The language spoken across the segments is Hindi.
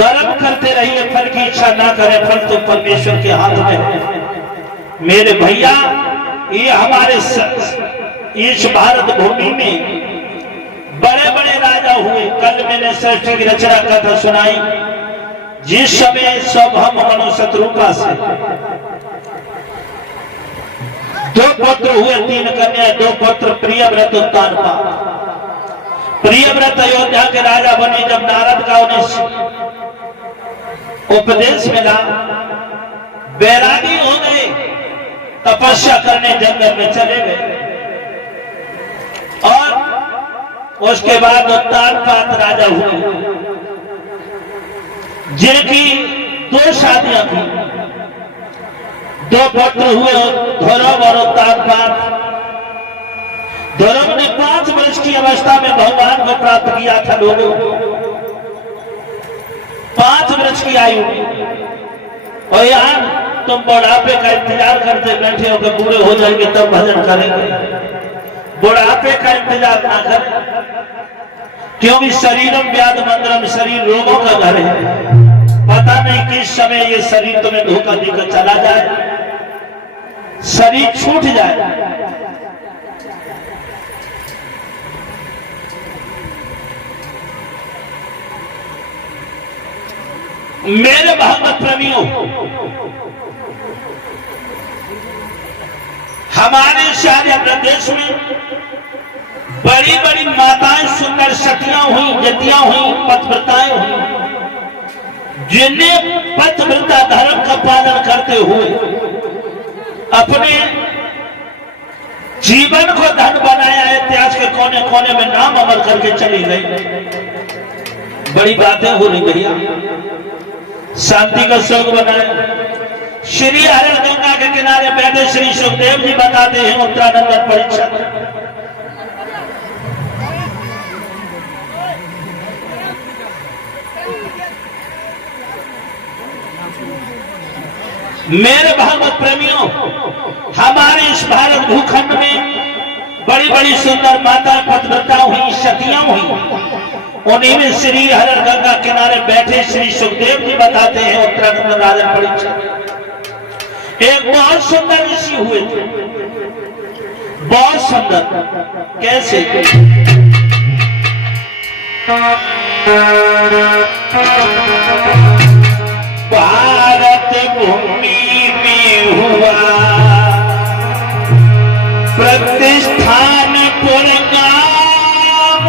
कर्म करते रहिए, फल की इच्छा ना करें, फल तो परमेश्वर के हाथ में है। मेरे भैया, ये हमारे इस भारत भूमि में बड़े बड़े राजा हुए। कल मैंने सृष्टि की रचना कथा सुनाई। जिस समय स्वभम मनु शत्रुपा से 2 पुत्र हुए, 3 कन्या, 2 पुत्र प्रियव्रत उत्तानपा। प्रियव्रत अयोध्या के राजा बने। जब नारद का उन्हें उपदेश मिला, बैरागी हो गए, तपस्या करने जंगल में चले गए। और उसके बाद उत्तानपाद राजा हुए, जिनकी 2 शादियां थी। 2 पुत्र हुए, ध्रुव और उत्तानपाद। ध्रुव ने 5 वर्ष की अवस्था में भगवान को प्राप्त किया था। लोगों 5 वर्ष की आयु में। और यार, तुम बुढ़ापे का इंतजार करते बैठे हो कि बूढ़े हो जाएंगे तब भजन करेंगे। बुढ़ापे का इंतजार ना करें, क्योंकि शरीरम व्याध मंदिरम, शरीर रोगों का घर है। पता नहीं किस समय ये शरीर तुम्हें धोखा देकर चला जाए, शरीर छूट जाए। मेरे भागवत प्रेमियों, हमारे सारे प्रदेश में बड़ी बड़ी माताएं, सुंदर सतियां हुई, जतियां हुई, पतिव्रताएं हुई, जिन्हें पतिव्रता धर्म का पालन करते हुए अपने जीवन को धन बनाया। इतिहास के कोने कोने में नाम अमर करके चली गई। बड़ी बातें हो रही भैया, शांति का स्वर्ग बनाया। श्री हरण गंगा के किनारे बैठे श्री सुखदेव जी बताते हैं, उत्तरानंदन परीक्षण, मेरे भागवत प्रेमियों, हमारे इस भारत भूखंड में बड़ी बड़ी सुंदर माता पतिव्रता हुई, सतियां हुई। उन्हीं में श्री हरण गंगा किनारे बैठे श्री सुखदेव जी बताते हैं, उत्तराखंड राजन परीक्षा, एक बहुत सुंदर ऋषि हुए थे, बहुत सुंदर। कैसे? भारत भूमि में हुआ प्रतिष्ठान पुरगाम,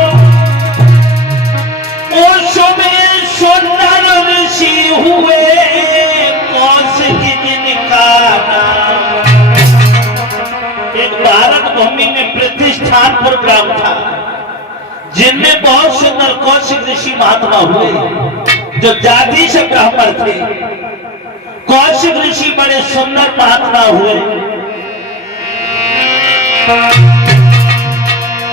उसमें सुंदर ऋषि हुए, कौशिक जिनका नाम। एक भारत भूमि में प्रतिष्ठानपुर ग्राम था, जिनमें बहुत सुंदर कौशिक ऋषि महात्मा हुए, जो जाति से ब्राह्मण थे। कौशिक ऋषि बड़े सुंदर महात्मा हुए।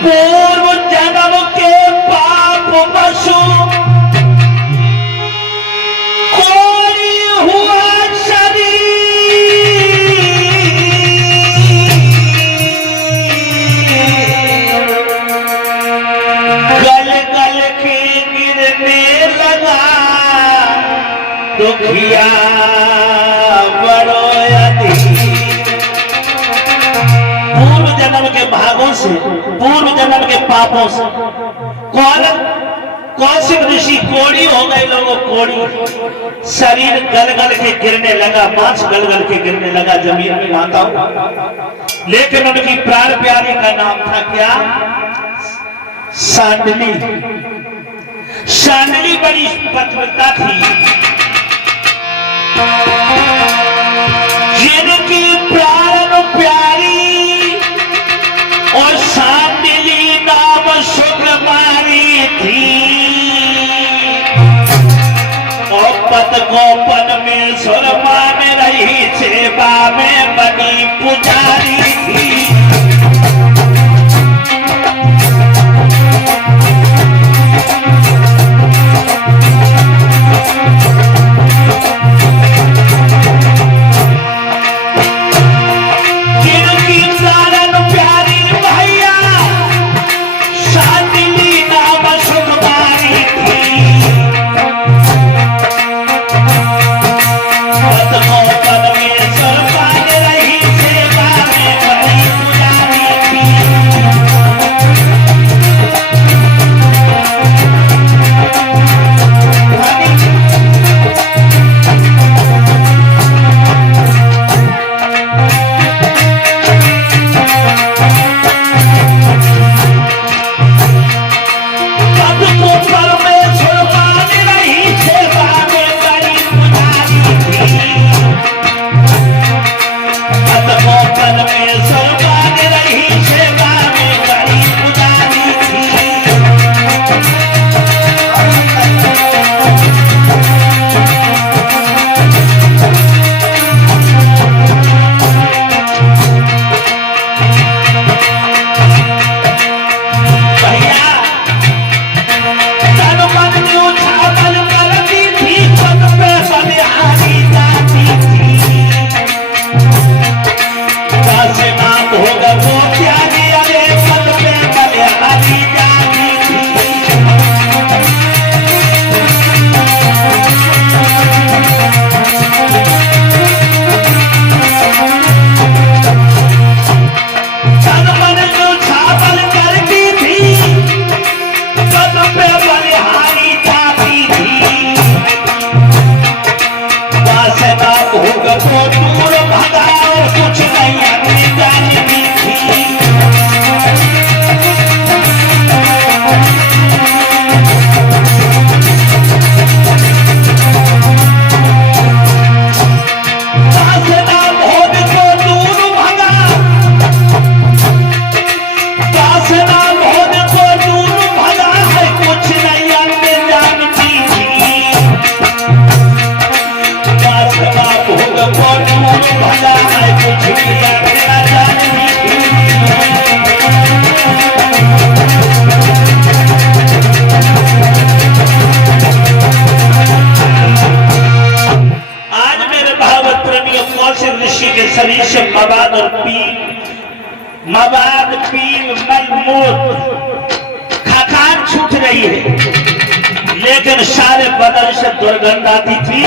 पूर्व जन्म के पाप पशु कोड़ी हुआ शरीर, गल गल के गिरने लगा, दुखिया बड़ो पूर्व जन्म के भागों से, पूर्व जन्म के पापों से कौशिक ऋषि कोड़ी हो गए। लोगों कोड़ी, शरीर गल गल के गिरने लगा, मांस गल गल के गिरने लगा जमीन में माता। लेकिन उनकी प्राण प्यारी का नाम था क्या? सांडली। सांडली बड़ी पतिव्रता थी, जिनकी प्राण प्यारी और सांडली नाम सुकुमारी थी। और पद गोपन में सुरमा में रही, सेवा में बनी पुजारी थी। पीप मवाद पीप मलमूत खखार छूट रही है, लेकिन सारे बदन से दुर्गंध आती थी।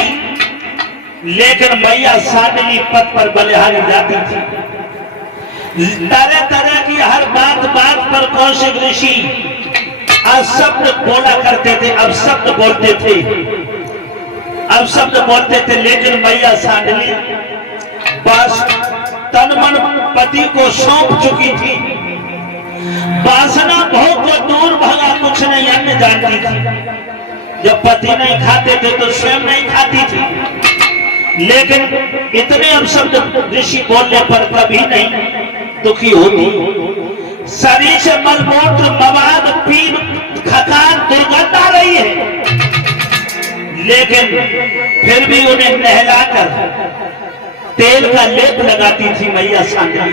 लेकिन मैया सांडली पथ पर बलिहारी जाती थी। तरह तरह की हर बात बात पर कौशिक ऋषि आज शब्द बोला करते थे, अब शब्द बोलते थे, अब शब्द बोलते थे। लेकिन मैया सांडली बस तन मन पति को सौंप चुकी थी। वासना बहुत तो दूर भगा, कुछ नहीं अन्य जानती थी। जब पति नहीं खाते थे तो स्वयं नहीं खाती थी। लेकिन इतने अब शब्द ऋषि बोलने पर कभी नहीं दुखी होती। शरीर से मलमूत्र मवाद पीप खखार दुर्गंध आ रही है, लेकिन फिर भी उन्हें नहलाकर तेल का लेप लगाती थी मैया सांडली।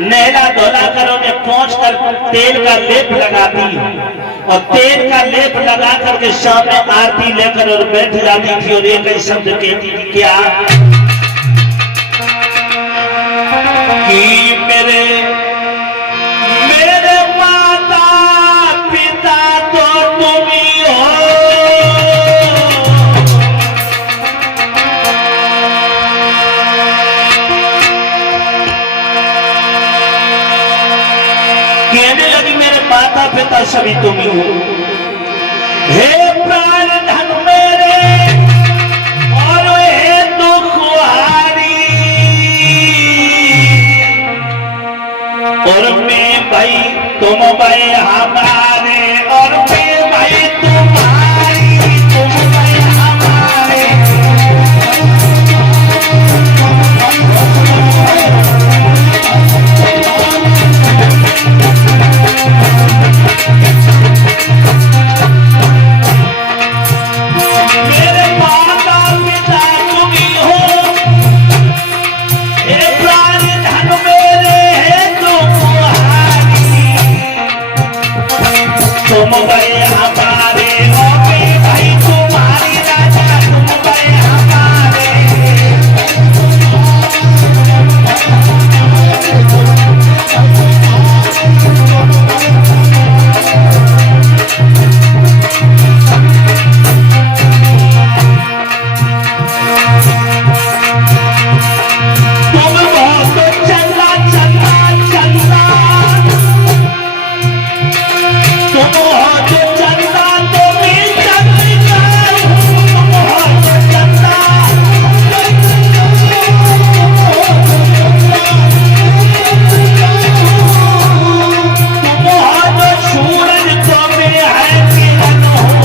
नहला धोला कर उन्हें पहुंच कर तेल का लेप लगाती और तेल का लेप लगा करके सामने आरती लेकर और बैठ जाती थी और एक ही शब्द कहती थी, क्या कि मेरे माता पिता तो तुम ही हो, कहने लगी मेरे माता पिता सभी तुम ही हो। हे प्राण धन मेरे और हे दुखहारी, और मैं भाई तुम भाई हमारे, और मैं भाई तुम्हारी, तुम भाई हमारे। मेरे माता पिता तुम ही हो, हे प्राण धन मेरे है तुम भाई हमारे, और मैं भाई तुम्हारी राजा, तुम भाई हमारे। तुम बहुत चंदा चंदा चंदा, तुम हो जो चंदा तो मैं चंद्रिका हूँ, तुम हो जो चंदा। तुम हो जो सूरज तो मैं है किरण हूँ,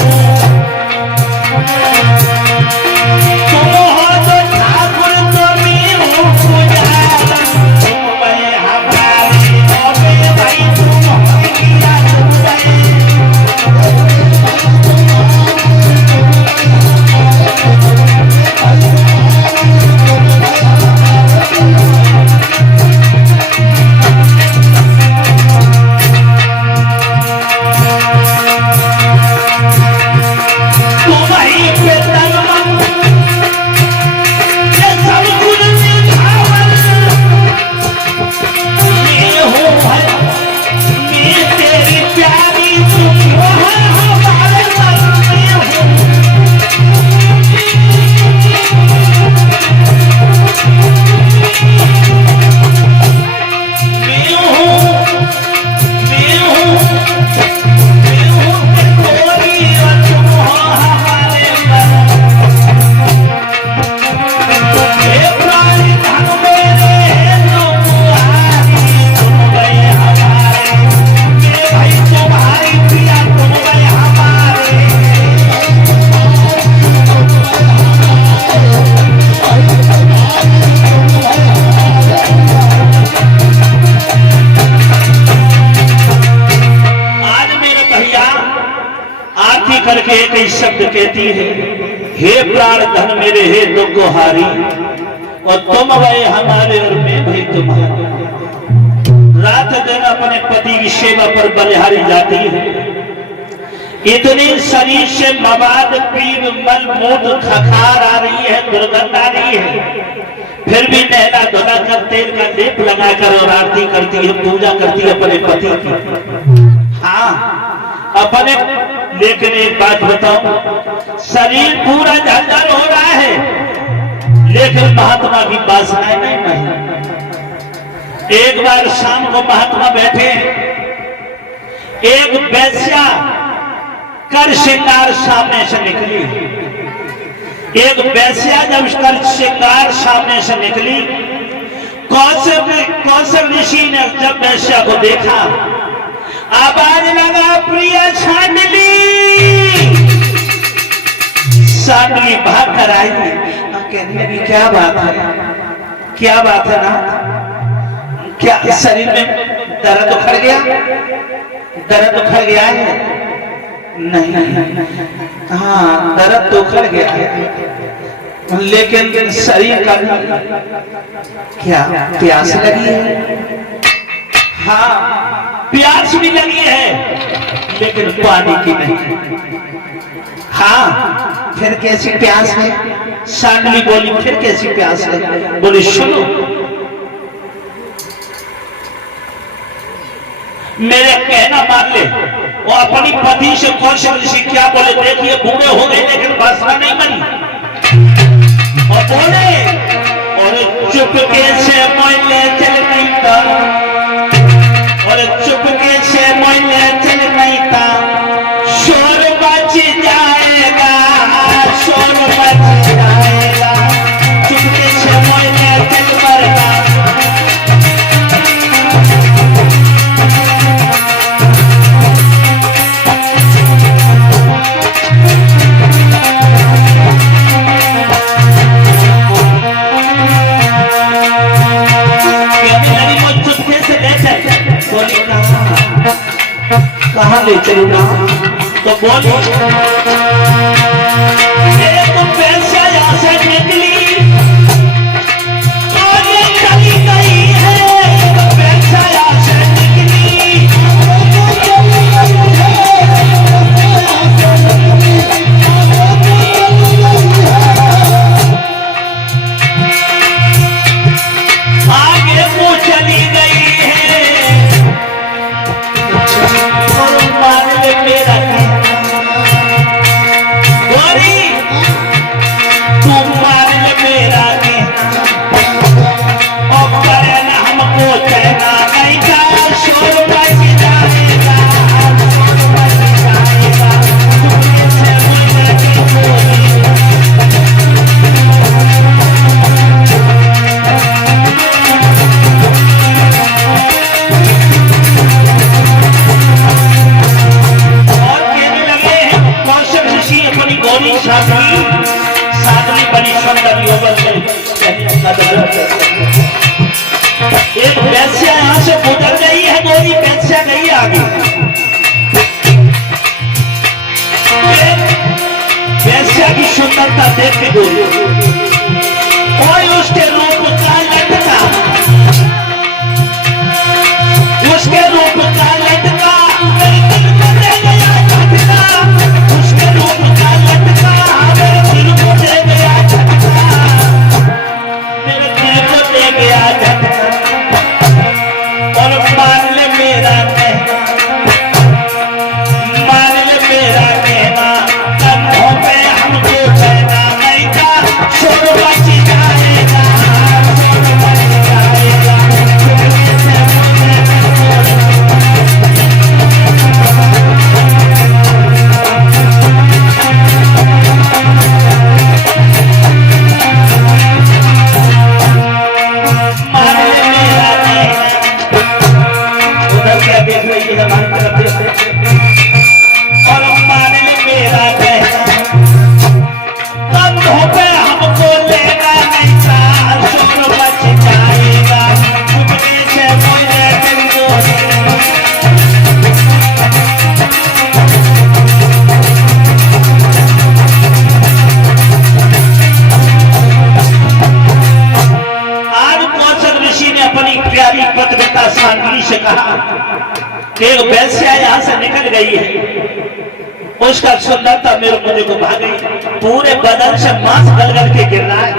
तुम हो जो ठाकुर तो मैं हूँ पुजारी। तुम भाई हमारे, और मैं भाई तुम्हारी, तुम भाई। तुम ही पे तन मन ये सब कुछ निछावर, मैं हूँ भाई, मैं तेरी प्यारी, तुम हो हमारे मन में हूँ। मैं हूँ, मैं हूँ, मैं हूँ तेरी और तुम हो हमारे मन। हे प्राण धन मेरे है तुम्हारी, तुम भाई हमारे, मैं भाई तुम्हारी प्रिया, तुम भाई हमारे। आज मेरे भैया आरती करके एक ही शब्द कहती है, हे प्राण धन मेरे हे दुखहारी, और तुम भाई हमारे और मैं भाई तुम्हारे। रात दिन अपने पति की सेवा पर बलिहारी जाती है। इतनी शरीर से मवाद पीप मल मूत्र खखार आ रही है, दुर्गंध आ रही है। फिर भी नहला धुला कर तेल का लेप लगाकर और आरती करती है, पूजा करती है अपने पति की। हाँ अपने, लेकिन एक बात बताओ, शरीर पूरा जर्जर हो रहा है लेकिन महात्मा की वासनाएं नहीं मरी। एक बार शाम को महात्मा बैठे, एक वैश्या कर श्रृंगार सामने से निकली। एक वैश्या जब कर श्रृंगार सामने से निकली, कौशल ऋषि ने जब वैश्या को देखा, आवाज लगा, प्रिय सांडली। सांडली भाग कर आई, कहने लगी क्या बात है, क्या बात है ना, क्या शरीर में दर्द उखड़ गया, दर्द उखड़ गया है? नहीं, हाँ दर्द तो उखड़ गया है लेकिन शरीर का क्या प्यास लगी है? हाँ प्यास भी लगी है लेकिन पानी की नहीं। हाँ फिर कैसी प्यास है? सांडली बोली, फिर कैसी प्यास है? बोली सुनो, मेरे कहना मान ले। वो अपनी पति से कौशल ऋषि क्या बोले, देखिए बूढ़े हो गए लेकिन वासना नहीं बनी, और बोले, और चुपके से मोहल्ले चल गई था, और चुपके से मोहल्ले चल गई था, शोर मच जाएगा, शोर मच जाएगा, चुपके से मोहल्ले चल मरगा। कहाँ ले चलूंगा? तो बोली, एक पैसा यहाँ से निकली और ये चली गई है, एक पैसा यहाँ से निकली आगे वो चली गई है, मेरा गोरी तुम मान ले मेरा और करे ना हमको कहना नहीं का, शोर मच जाएगा, शोर मच जाएगा, चुपके से बोले की बोली। साधनी बड़ी सुंदर एक वैश्या यहाँ से गुजर गई है, गोरी वैश्या गई आगे, वैश्या की सुंदरता देख के गोरी, कोई उसके रूप का लटका, उसके रूप का लटका उसके रूप का लटका मेरे दिल को दे गया झटका, मेरे दिल को दे गया झटका, और मान ले मेरा कहना, मान ले मेरा कहना, कंधों पे हमको कहना नहीं था, शोर मच जाएगा, शोर मच जाएगा, चुपके से बोले से कहा कि एक वैश्या यहाँ से निकल गई है, उसका सुंदरता मेरे मुझे को भाग गई, पूरे बदन से मांस गल गल के गिर रहा है,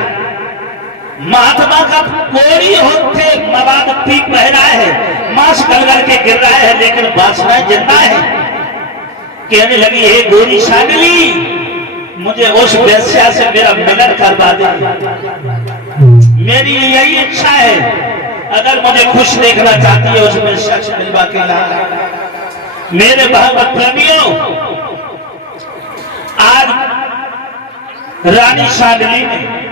महात्मा का कोड़ी होते मवाद पी बह रहा है, मांस गलगल के गिर रहा है, लेकिन वासना जिंदा है। कहने लगी, हे गोरी सांडली, मुझे उस वेश्या से मेरा मिलन करवा दे। मेरी यही इच्छा है, अगर मुझे खुश देखना चाहती है उसमें शख्स मिलवा के ला। मेरे भागवत प्रेमियों, आज रानी सांडली ने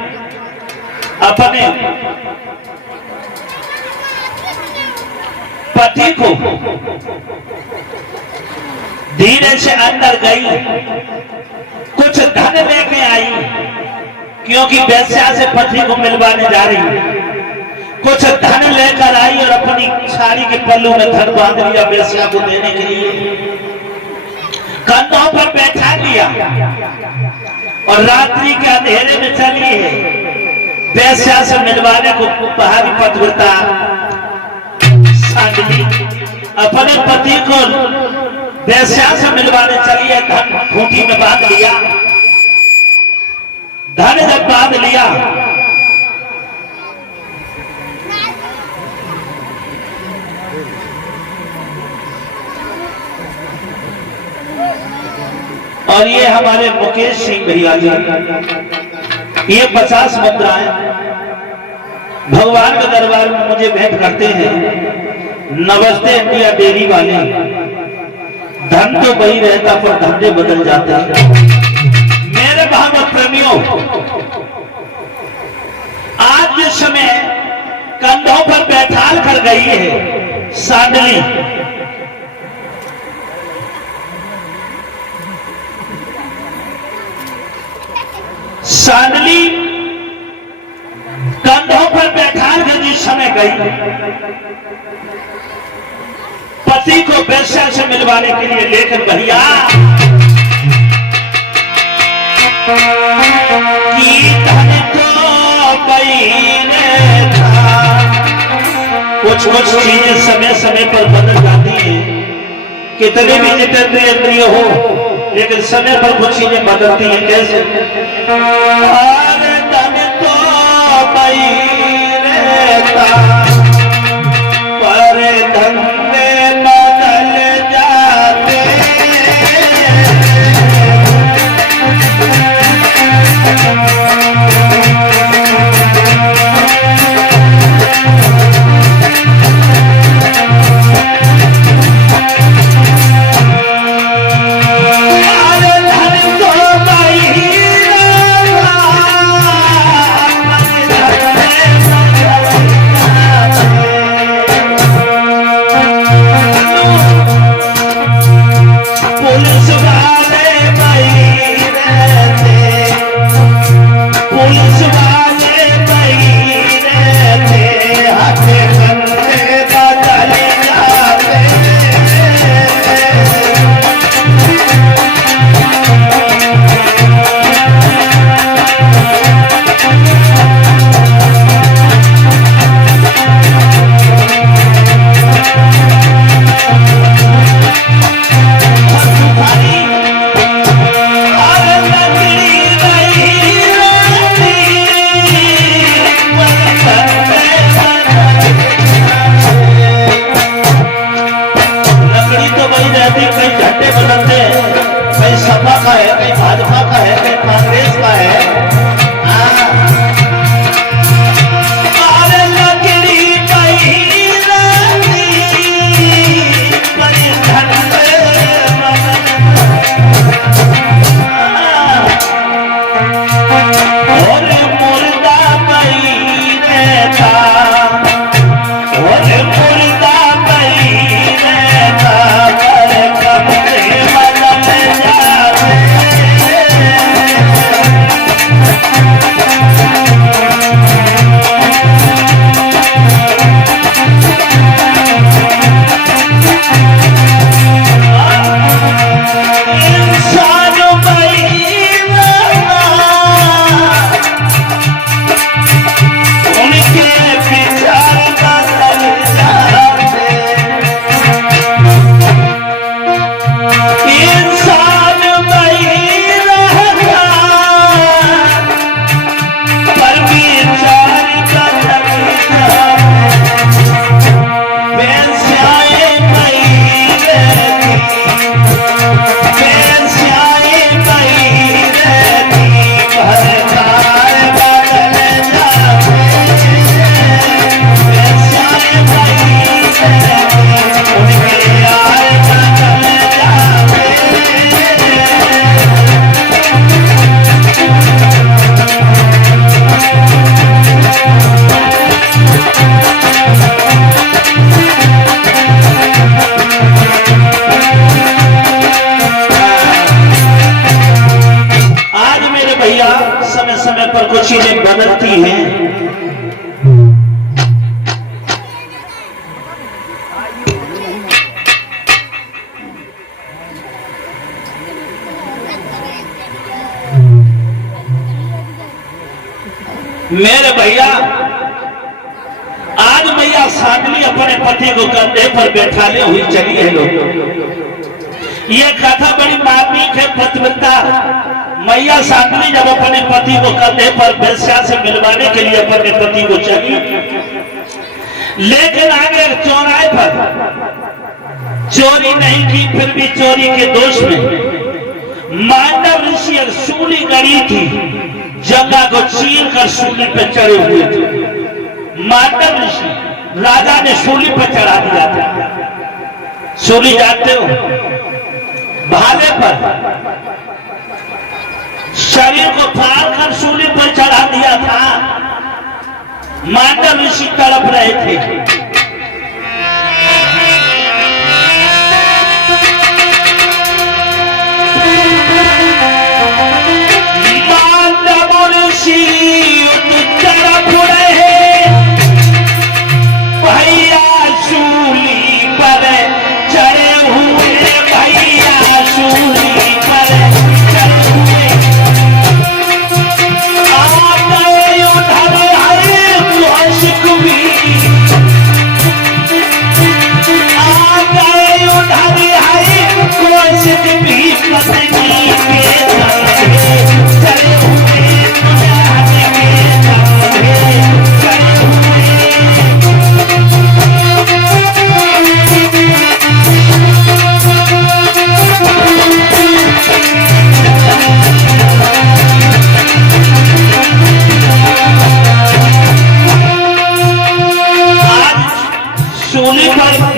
अपने पति को धीरे से अंदर गई, कुछ धन लेके आई, क्योंकि वेश्या से पति को मिलवाने जा रही। कुछ धन लेकर आई और अपनी साड़ी के पल्लू में धन बांध लिया वेश्या को देने के लिए। कंधों पर बैठा लिया और रात्रि के अंधेरे में चली है वेश्या से मिलवाने को। पहाड़ी पतिव्रता सांडली अपने पति को वेश्या से मिलवाने चली है। धन खूंटी में बांध लिया। धन जब बांध लिया, और ये हमारे मुकेश सिंह भैया जी, ये 50 मुद्राएं भगवान के दरबार में मुझे भेंट करते हैं। नमस्ते इंडिया डेयरी वाले, धन तो वही रहता पर धंधे बदल जाते हैं। मेरे भागवत प्रेमियों, आज जिस समय कंधों पर बैठाल कर गई है सांडली, सांडली कंधों पर बैठाल कर जिस समय गई, पति को वेश्या से मिलवाने के लिए लेकर भैया की धन तो पईने था। कुछ चीजें समय समय पर बदल जाती हैं, कितने भी जितेंद्रिय हो, लेकिन समय पर कुछ चीजें बदलती हैं। कैसे? धन तो पईने था, पर धंधे बदल जाते। पर कुछ चीजें बदलती हैं। मेरे भैया, आज मैया सांडली अपने पति को कंधे पर बैठाले हुई चली है। लोग ये कथा बड़ी मार्मिक है। पतिव्रता मैया सांडली जब अपने पति को कंधे पर वेश्या से मिलवाने के लिए अपने पति को चली, लेकिन आगे चौराहे पर चोरी नहीं की, फिर भी चोरी के दोष में मांडव ऋषि एक सूली गड़ी थी, जंगा को चीर कर सूली पर चढ़े हुए थे। मांडव ऋषि राजा ने सूली पर चढ़ा दिया था। सूली जानते हो, भाले पर शरीर को फाड़ कर सूली पर चढ़ा दिया था। मांडव ऋषि तड़प रहे थे।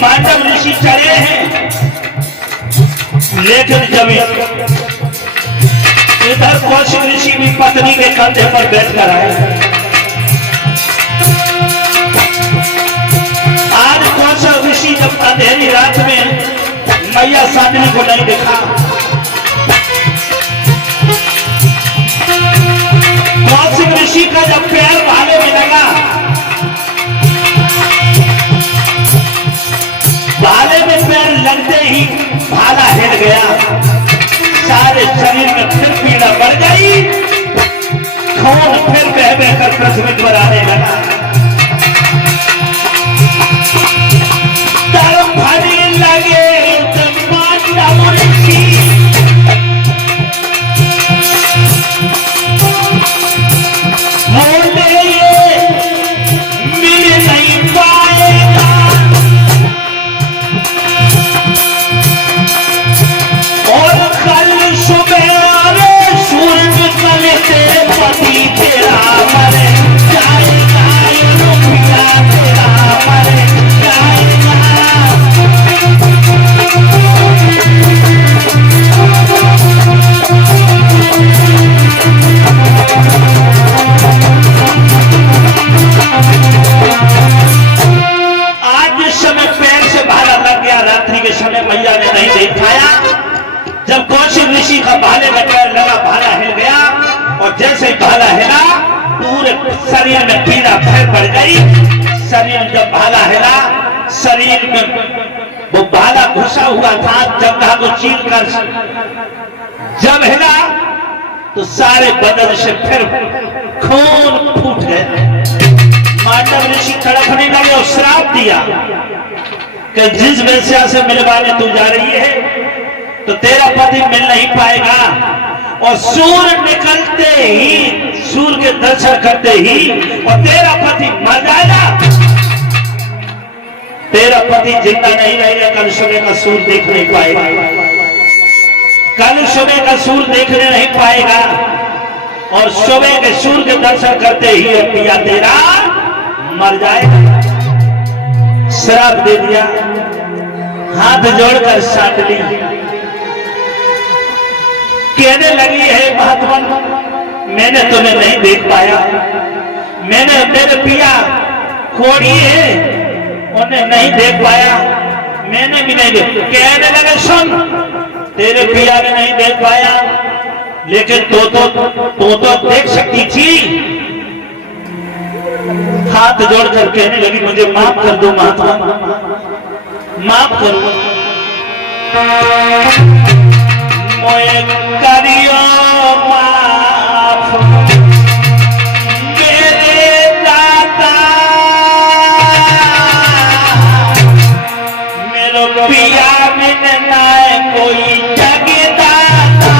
मांडव ऋषि चढ़े हैं, लेकिन जब इधर कौशिक ऋषि भी पत्नी के कंधे पर बैठकर आए। आज कौशिक ऋषि जब अंधेरी रात में मैया सांडली को नहीं देखा, कौशिक ऋषि का जब पैर भाले में लगा, भाले में पैर लगते ही भाला हिल गया, सारे शरीर में फिर पीड़ा बढ़ गई, खून फिर बह बहकर पृथ्वी पर आने लगा। तरफ भाने लगे मांडव ऋषि, मोड़ने ये मिल नहीं पाएगा। और कल सुबह तेरे पति तेरा मरे जाएगा, रुपया तेरा मरे जाएगा। आज जिस समय पैर से भाला लग गया, रात्रि के समय मैया ने नहीं देख पाया। जब कौशिक ऋषि का भाले में पैर लगा, भाला हिल गया, और जैसे भाला हिला पूरे शरीर में पीड़ा फिर बढ़ गई। शरीर जब भाला हिला, शरीर में वो भाला घुसा हुआ था, जंघा को चीर कर जब हिला तो सारे बदन से फिर खून फूट गए। मांडव ऋषि तड़पने लगे और श्राप दिया कि जिस वेश्या से मिलवाने तू जा रही है तो तेरा पति मिल नहीं पाएगा। और सूर्य निकलते ही, सूर्य के दर्शन करते ही और तेरा पति मर जाएगा। तेरा पति जिंदा नहीं रहेगा, कल सुबह का सूर्य देख नहीं पाएगा, कल सुबह का सूर्य देखने नहीं पाएगा। और सुबह के सूर्य के दर्शन करते ही पिया तेरा मर जाएगा। श्राप दे दिया। हाथ जोड़कर सांडली कहने लगी है, महात्मा मैंने तुम्हें नहीं देख पाया, मैंने मेरे पिया कोड़ी है उन्हें नहीं देख पाया, मैंने भी नहीं देख। कहने लगे सुन, तेरे पिया ने नहीं देख पाया, लेकिन तो देख सकती थी। हाथ जोड़कर कहने लगी मुझे माफ कर दो महात्मा, माफ करो, मोए करियो माफ मेरे दाता, मेरो पिया बिन नाय कोई जगदाता,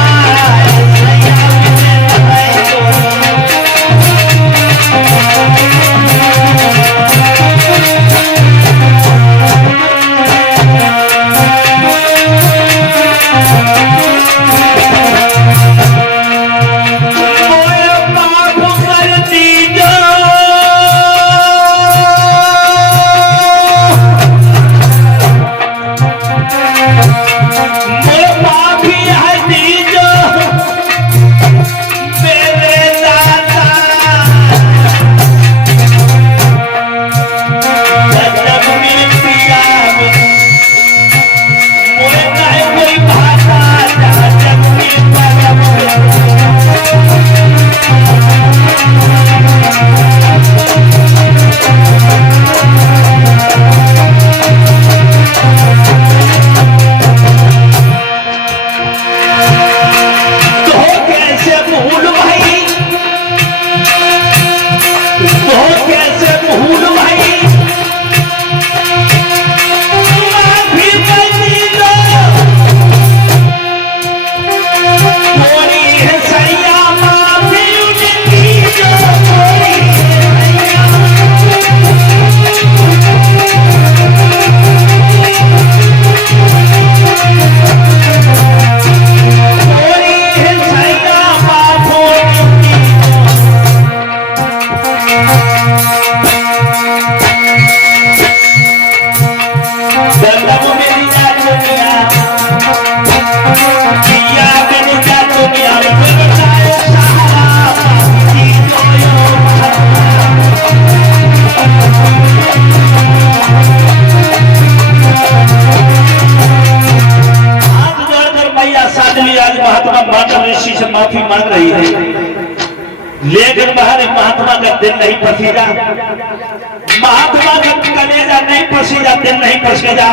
माफी मांग रही है, लेकिन बाहर महात्मा का दिल नहीं पसीजा, महात्मा का कलेजा नहीं पसीजा, दिल नहीं पसीजा।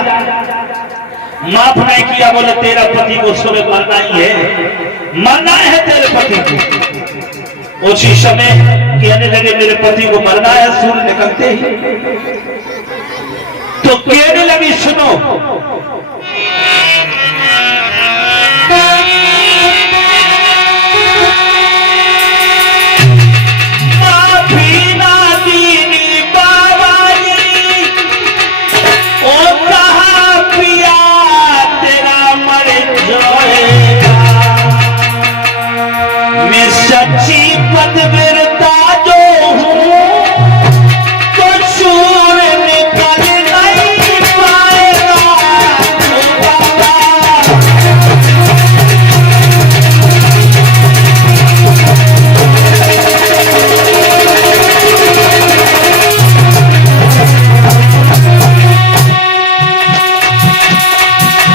माफ नहीं किया, बोले तेरा पति को सुबह मरना ही है, मरना है तेरे पति को। उसी समय कहने लगे मेरे पति को मरना है, सूर्य निकलते ही तो कहने लगी सुनो, सच्ची पतिव्रता जो हूँ तो सूर्य निकल नहीं पाएगा।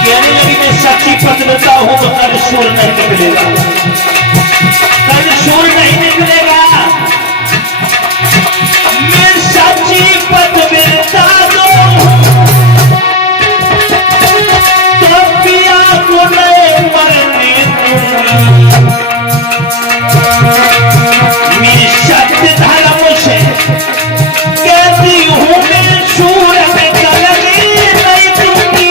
कहने लगी मैं सच्ची पतिव्रता हूँ तो कल सूर्य नहीं निकलेगा, कल सूर्य नहीं निकलेगा। मैं सच्ची पतिव्रता दो तो पिया को नहीं मरने दूंगी। मैं सत्य धर्म से कहती हूँ, मैं सूर्य में कलनी नहीं दूंगी।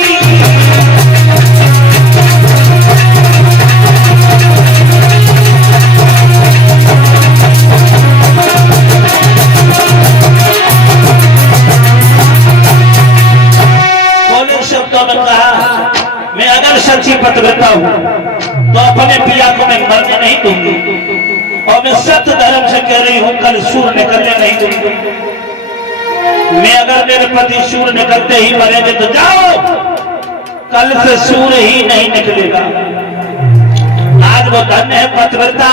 सच्ची पतिव्रता हूं तो अपने पिया को मैं मरने नहीं दूंगी, और मैं सत्य धर्म से कह रही हूं कल सूर्य निकलने नहीं दूंगी। मैं अगर मेरे पति सूर्य निकलते ही मरेंगे तो जाओ, कल से सूर्य ही नहीं निकलेगा। आज वो धन्य है पतिव्रता,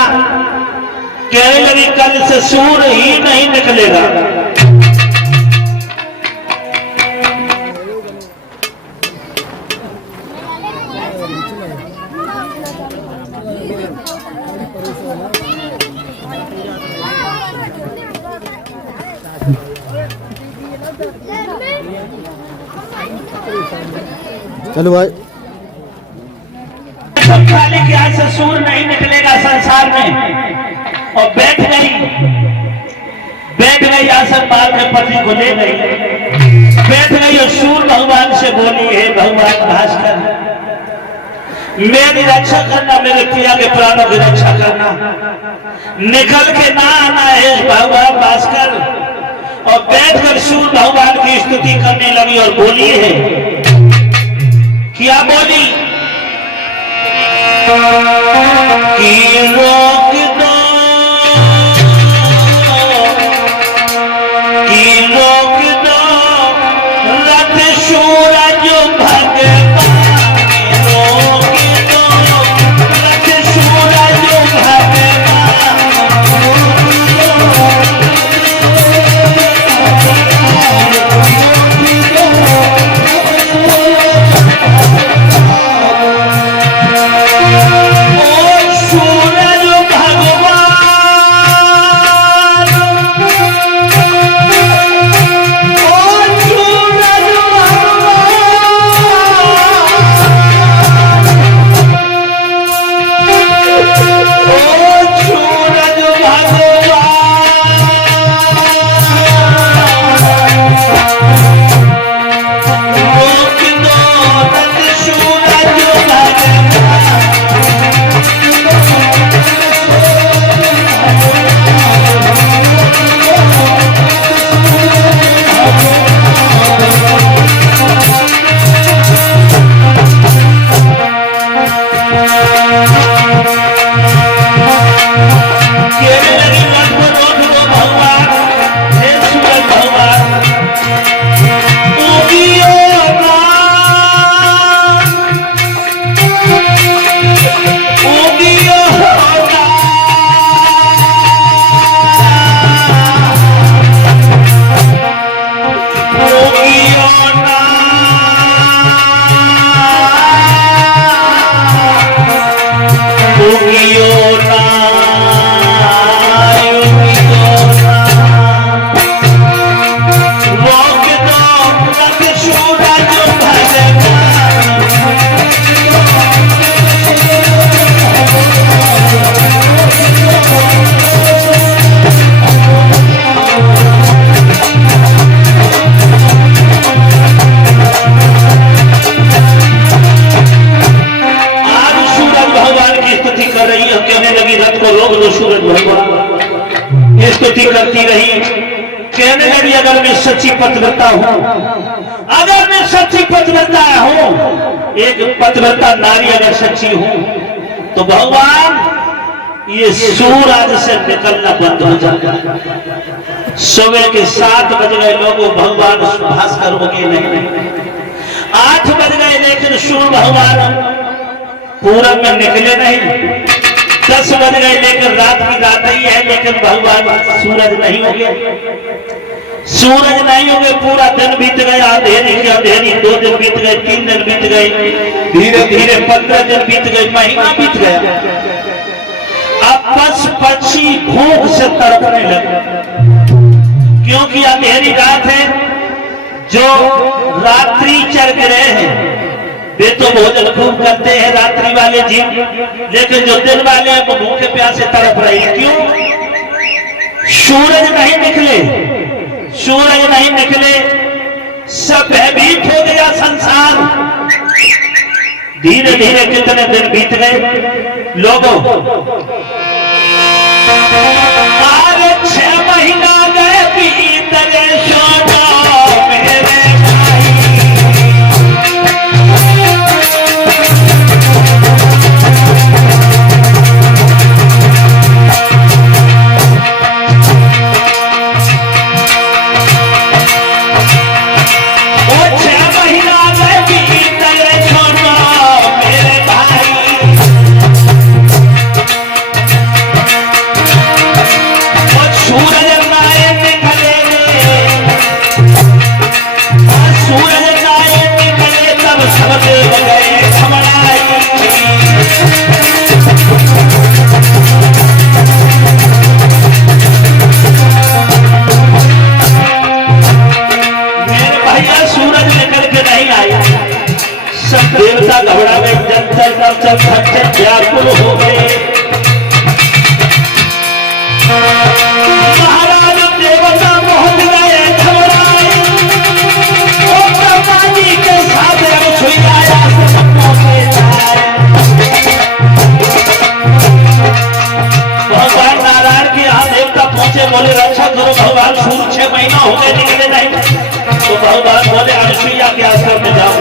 कहने लगी कल से सूर्य ही नहीं निकलेगा। चलो भाई। खाली के यहाँ से सूर नहीं निकलेगा संसार में। और बैठ गई आसन मार के पति को ले गई, बैठ गई और सूर भगवान से बोली, हे भगवान भास्कर, मेरी रक्षा करना, मेरे पिया के प्राणों की रक्षा करना, निकल के ना आना है भगवान भास्कर। और बैठकर सूर भगवान की स्तुति करने लगी और बोली है, क्या बोली कि रोक दो, कि रोक दो रथ सूरज भगवान, रोक दो रथ सूरज स्तुति करती रही, कहने लगी, अगर मैं सच्ची पतिव्रता हूं, अगर मैं सच्ची पतिव्रता हूं, एक पतिव्रता नारी अगर सच्ची हूं, तो भगवान ये सूर आज से निकलना बंद हो जाएगा। सुबह के 7 बज गए, लोगों भगवान भास्कर हो गए नहीं, 8 बज गए, लेकिन सूर भगवान पूरब में निकले नहीं, 10 बज गए, लेकिन रात की रात ही है, लेकिन भगवान सूरज नहीं हो गया, सूरज नहीं हो गए, पूरा दिन बीत गया, अंधेरी की अंधेरी, 2 दिन बीत गए, 3 दिन बीत गए, धीरे धीरे 15 दिन बीत गए, महीना बीत गया। अब बस पक्षी भूख से तड़पने लगे, क्योंकि अंधेरी रात है, जो रात्रि चर रहे हैं वे तो भोजन खूब करते हैं रात्रि वाले जीव, लेकिन जो दिन वाले हैं वो भूखे प्यासे तड़प रहे हैं। क्यों? सूरज नहीं निकले, सूरज नहीं निकले, सब भयभीत हो गया संसार। धीरे धीरे कितने दिन बीत गए लोगों, 6 महीना गए बीत गए, सोना मेरे बोले रक्षा करो भगवान, सूर 6 महीना हो गए निकले नहीं। तो भगवान बोले अनुसुईया के आश्रम में जाओ।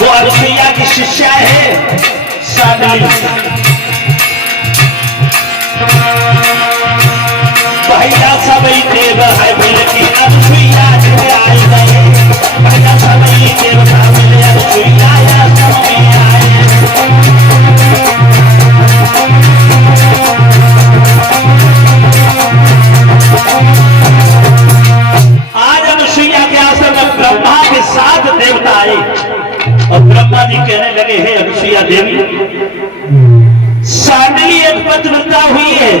वो अनुसुईया की शिष्या है सांडली। भैया सभी देव है मिल के अनुसुईया के आए गए। भैया सभी देवता मिले अनुसुईया आश्रम में आए। आज अनुसुईया के आश्रम में ब्रह्मा के 7 देवता आए और ब्रह्मा जी कहने लगे, हे अनुसुईया देवी, सांडली एक पतिव्रता हुई है।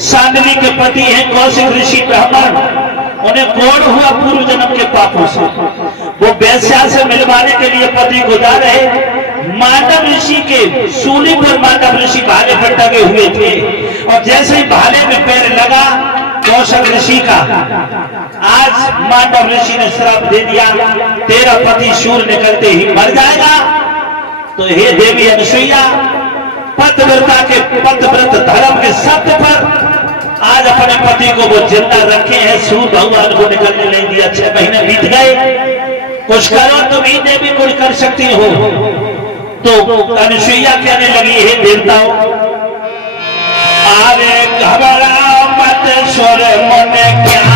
सांडली के पति हैं कौशिक ऋषि ब्राह्मण। उन्हें कोढ़ हुआ पूर्व जन्म के पापों से। वो वैश्या से मिलवाने के लिए पति को जा रहे। मांडव ऋषि के सूली पर मांडव ऋषि भाले पर टंगे हुए थे और जैसे ही भाले में पैर लगा कौशिक ऋषि का, आज मांडव ऋषि ने श्राप दे दिया, तेरा पति शूल निकलते ही मर जाएगा। तो हे देवी अनुसुईया, पतिव्रता के पतिव्रत धर्म के शब्द पर आज अपने पति को वो जिंदा रखे हैं। सूर्य भगवान को निकलने नहीं दिया। 6 महीने बीत गए। कुछ करो तुम ही देवी, कुछ कर सकती हो। तो अनुसुईया कहने लगी, हे देवताओं, अरे घबराओ मत, स्वर मन क्या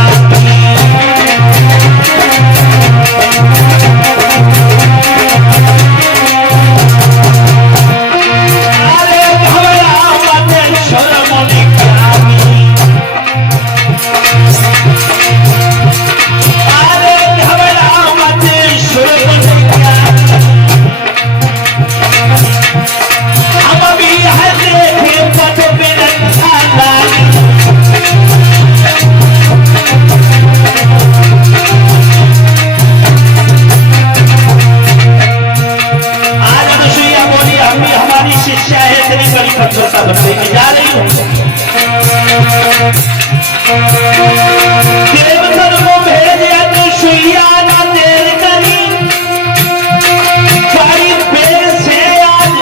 जा रही हूं। देवतर को भेज अनुसुईया ना देर करी, बड़ी पेड़ से आज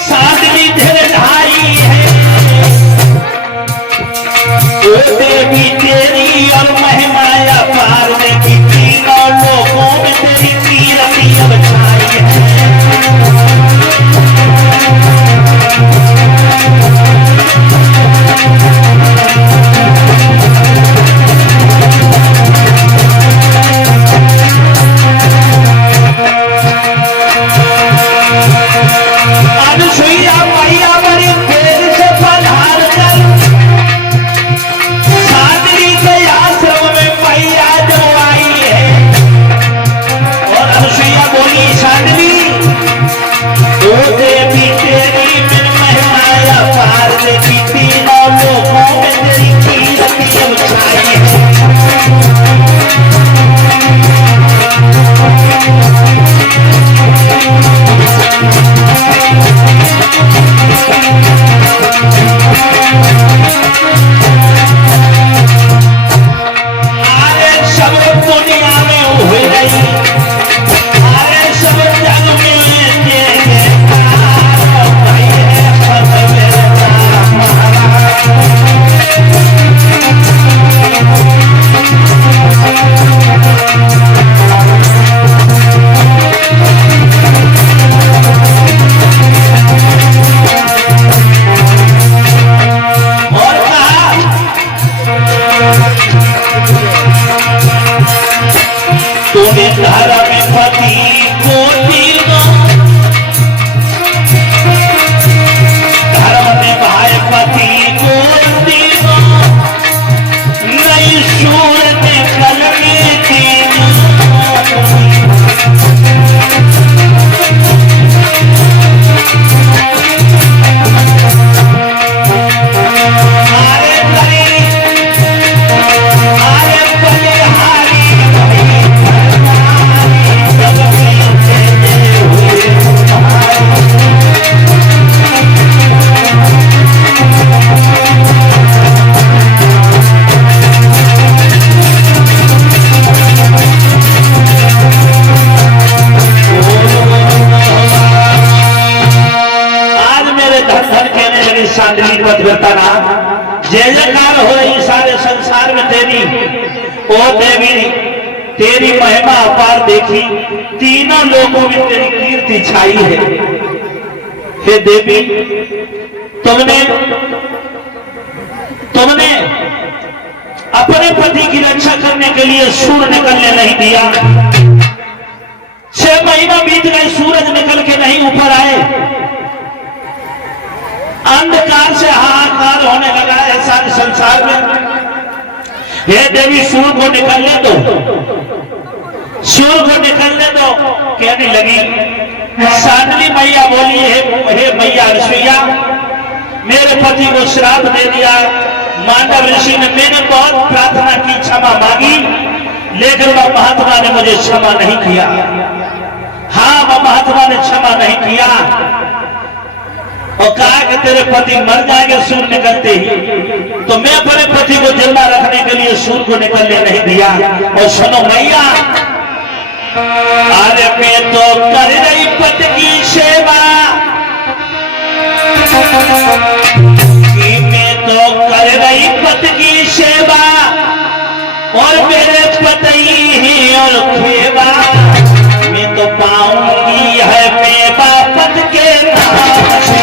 सांडली धर ढाई है। ओ देवी तेरी और महिमा अपार की, तीनों लोगों में तेरी कीर्ति अब छाई है। जय जयकार हो रही सारे संसार में तेरी। ओ देवी तेरी महिमा अपार देखी, तीनों लोगों में तेरी कीर्ति छाई है। हे देवी तुमने अपने पति की रक्षा करने के लिए सूर्य निकलने नहीं दिया। 6 महीना बीत गए, सूरज निकल के नहीं ऊपर आए। अंधकार से हाहाकार होने लगा है सारे संसार में। हे देवी सूर्य को निकलने दो, सूर्य को निकलने दो। कहने लगी सांडली मैया बोली, हे मैया ऋषिया, मेरे पति को श्राप दे दिया। मांडव ऋषि ने मैंने बहुत प्रार्थना की, क्षमा मांगी, लेकिन वह महात्मा ने मुझे क्षमा नहीं किया। हाँ वह महात्मा ने क्षमा नहीं किया और कहा कि तेरे पति मर जाएंगे सूर्य निकलते ही। तो मैं अपने पति को जिंदा रखने के लिए सूर्य को निकलने नहीं दिया। और सुनो मैया, अरे मैं तो कर रही पति की सेवा, कि मैं तो कर रही पति की सेवा, और मेरे पति ही और खेवा, मैं तो पाऊंगी है मेवा पति के नाम से।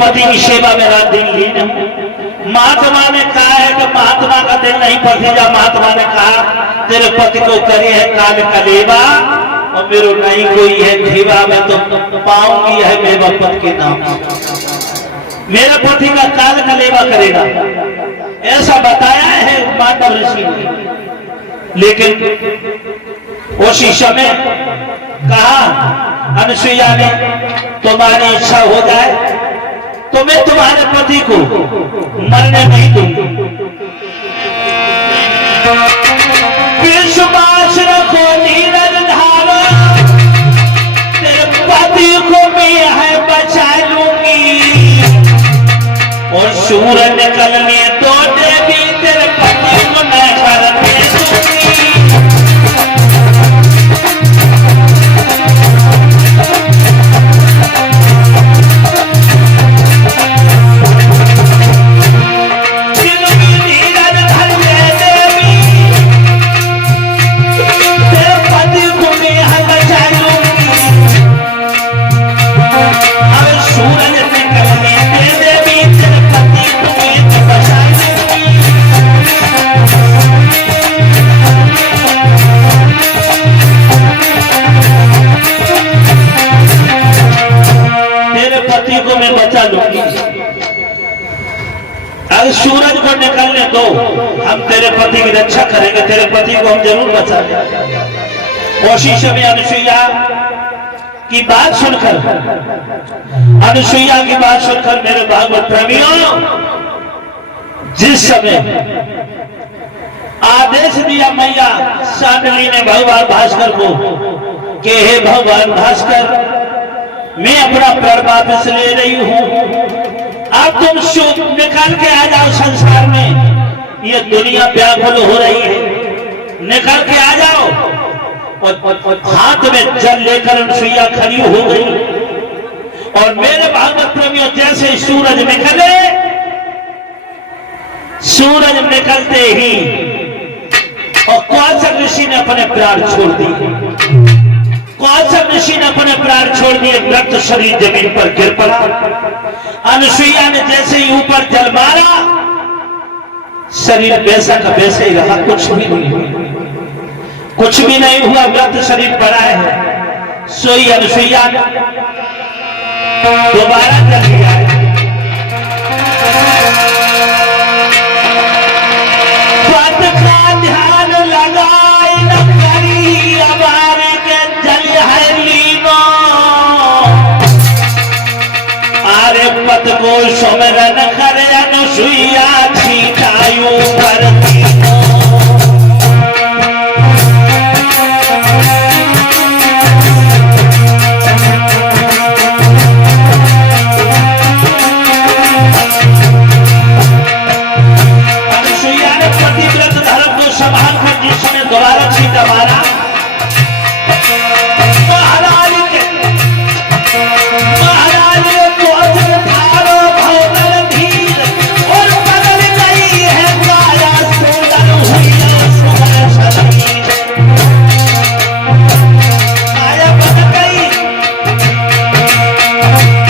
पति की सेवा में रात दिन लीन हूं। महात्मा ने कहा है कि महात्मा का दिल नहीं पसीजा। महात्मा ने कहा तेरे पति को करे है काल कलेवा और मेरे नहीं कोई है धीवा, मैं तो पाऊंगी है मेरे पति के नाम। मेरे पति का काल कलेवा करेगा ऐसा बताया है मांडव ऋषि ने। लेकिन उसी समय कहा अनुसुईया ने तुम्हारी इच्छा हो जाए तो मैं तुम्हारे पति को मरने नहीं दूंगी। विश्वास रखो नीरज धारो, तेरे पति को मैं है बचा लूंगी और सूरज निकलने तो देवी तेरे पति को मैं करने दूंगी। सूरज निकलने दे देवी तेरे पति को मैं बचा लूंगी। पति को मैं बचा लूंगी। अगर सूरज को निकलने दो, हम तेरे पति की रक्षा करेंगे, तेरे पति को हम जरूर बचा लेंगे। कोशिश में अनुसुईया की बात सुनकर, अनुसुईया की बात सुनकर मेरे भागवत प्रेमियों, जिस समय आदेश दिया मैया सांडली ने भगवान भास्कर को कि हे भगवान भास्कर, मैं अपना प्राण वापस ले रही हूं, अब तुम शुभ निकल के आ जाओ संसार में, ये दुनिया व्याकुल हो रही है, निकल के आ जाओ। और हाथ में जल लेकर अनुसुईया खड़ी हो गई। और मेरे भागवत प्रेमियों, जैसे सूरज निकले, सूरज निकलते ही और कौशल ऋषि ने अपने प्राण छोड़ दिए। कौशल ऋषि ने अपने प्राण छोड़ दिए, मृत शरीर जमीन पर गिर पड़ा। अनुसुईया ने जैसे ही ऊपर जल मारा, शरीर वैसा का वैसे ही रहा, कुछ भी नहीं हुआ, कुछ भी नहीं हुआ, मृत शरीर पड़ा है। सोई अनुसुईया दोबारा जल गया। पद का ध्यान लगाए न करी, अबारे के जल है लीनो, आरे पद को सुमरन करे अनुसुईया छीटायु पर तीनों। दोबारा छीटा मारा, महाराज क्रोध धारो भवन धीर, और बदल गई है काया सुंदर हुई सुंदर शरीर। काया बदल गई,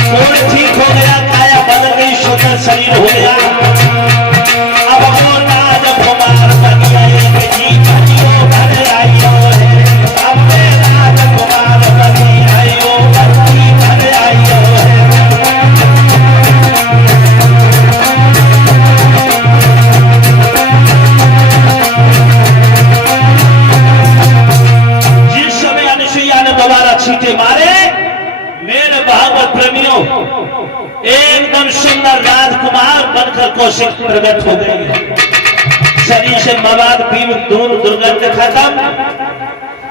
मूड ठीक हो गया, काया बदल गई, सुंदर शरीर हो गया। अब वो राजकुमार बन गए जी, छीटे मारे, मेरे भागवत प्रेमियों, एकदम सुंदर राजकुमार बनकर कौशिक प्रकट हो गए। शरीर से मवाद पीव दूर, दुर्गंध खत्म,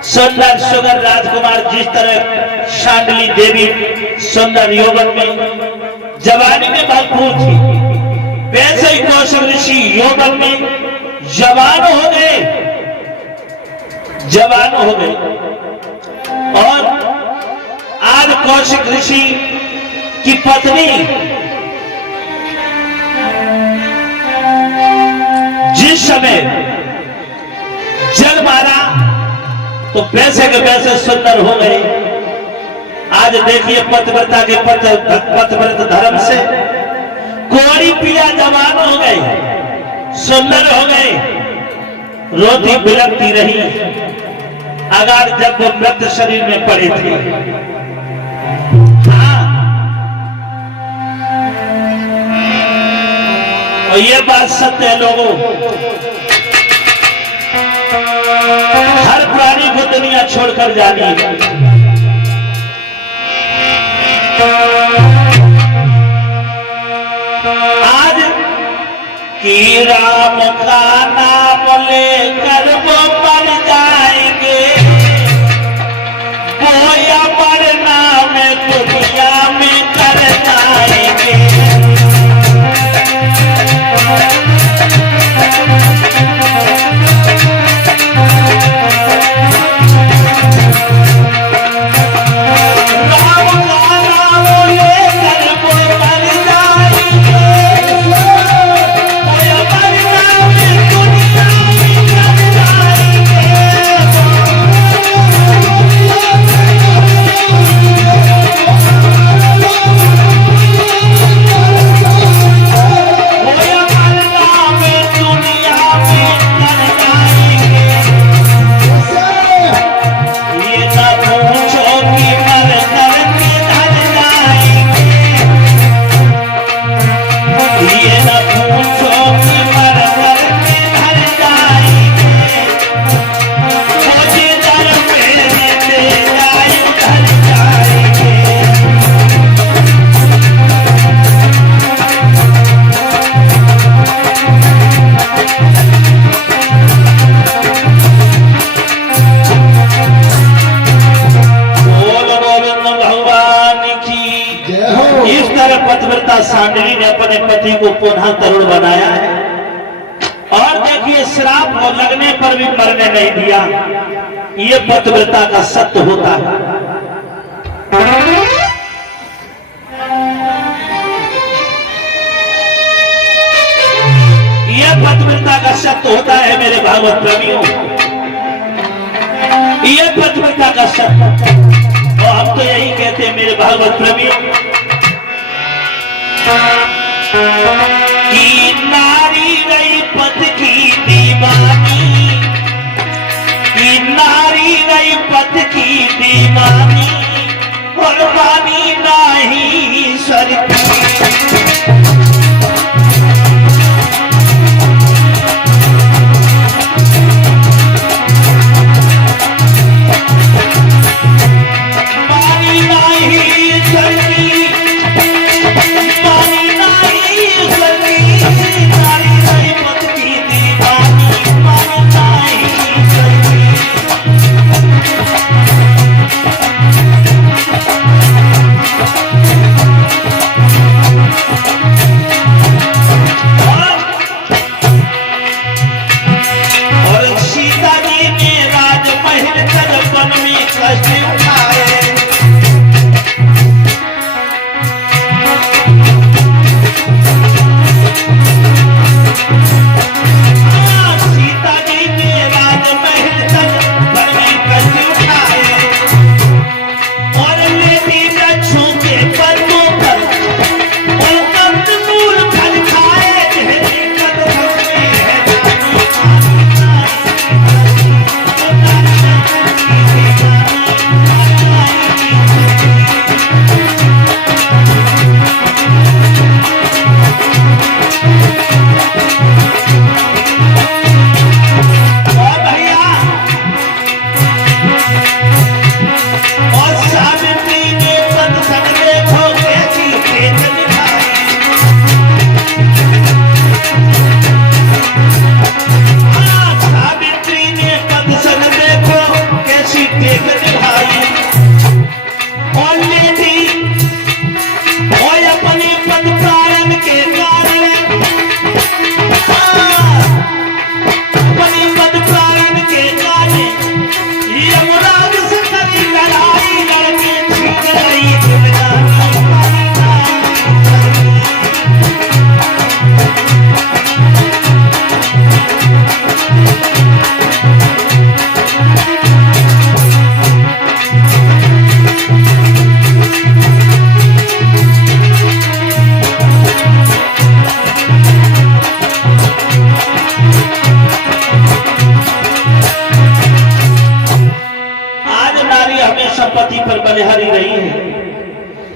सुंदर सुगर राजकुमार, जिस तरह सांडली देवी सुंदर यौवन में जवानी में भरपूर थी, वैसे ही कौशिक ऋषि यौवन में जवान हो गए, जवान हो गए। और आज कौशिक ऋषि की पत्नी जिस समय जल मारा तो वैसे के वैसे सुंदर हो गए। आज देखिए पतिव्रता के पतिव्रत धर्म से कोड़ी पिया जवान हो गए, सुंदर हो गए, रोती बिलकती रही अगर जब वो मृत शरीर में पड़े थे। हाँ, और ये बात सत्य है लोगों, हर प्राणी को दुनिया छोड़कर जानी है। आज की राम का नाम लेकर वो मर जाएंगे, बोया मरना में दुनिया में कर जाएंगे। पर पतिव्रता सांडली ने अपने पति को पुनः तरुण बनाया है और देखिए श्राप को लगने पर भी मरने नहीं दिया। ये पतिव्रता का सत्य होता है। यह पतिव्रता का सत्य होता है मेरे भागवत प्रेमियों। यह पतिव्रता का सत्य और हम तो यही कहते हैं मेरे भागवत प्रेमियों कि नारी रही पति की दीवानी, कि नारी रही पति की दीवानी और वानी नाही सरती।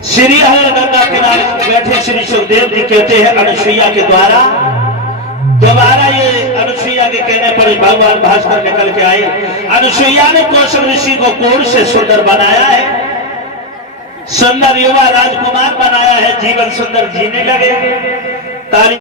श्री हर गंगा किनारे बैठे श्री सुखदेव जी कहते हैं अनुसुईया के द्वारा, दोबारा ये अनुसुईया के कहने पर भगवान भास्कर निकल के आए। अनुसुईया ने कौशल ऋषि को कोर से सुंदर बनाया है, सुंदर युवा राजकुमार बनाया है, जीवन सुंदर जीने लगे। ताली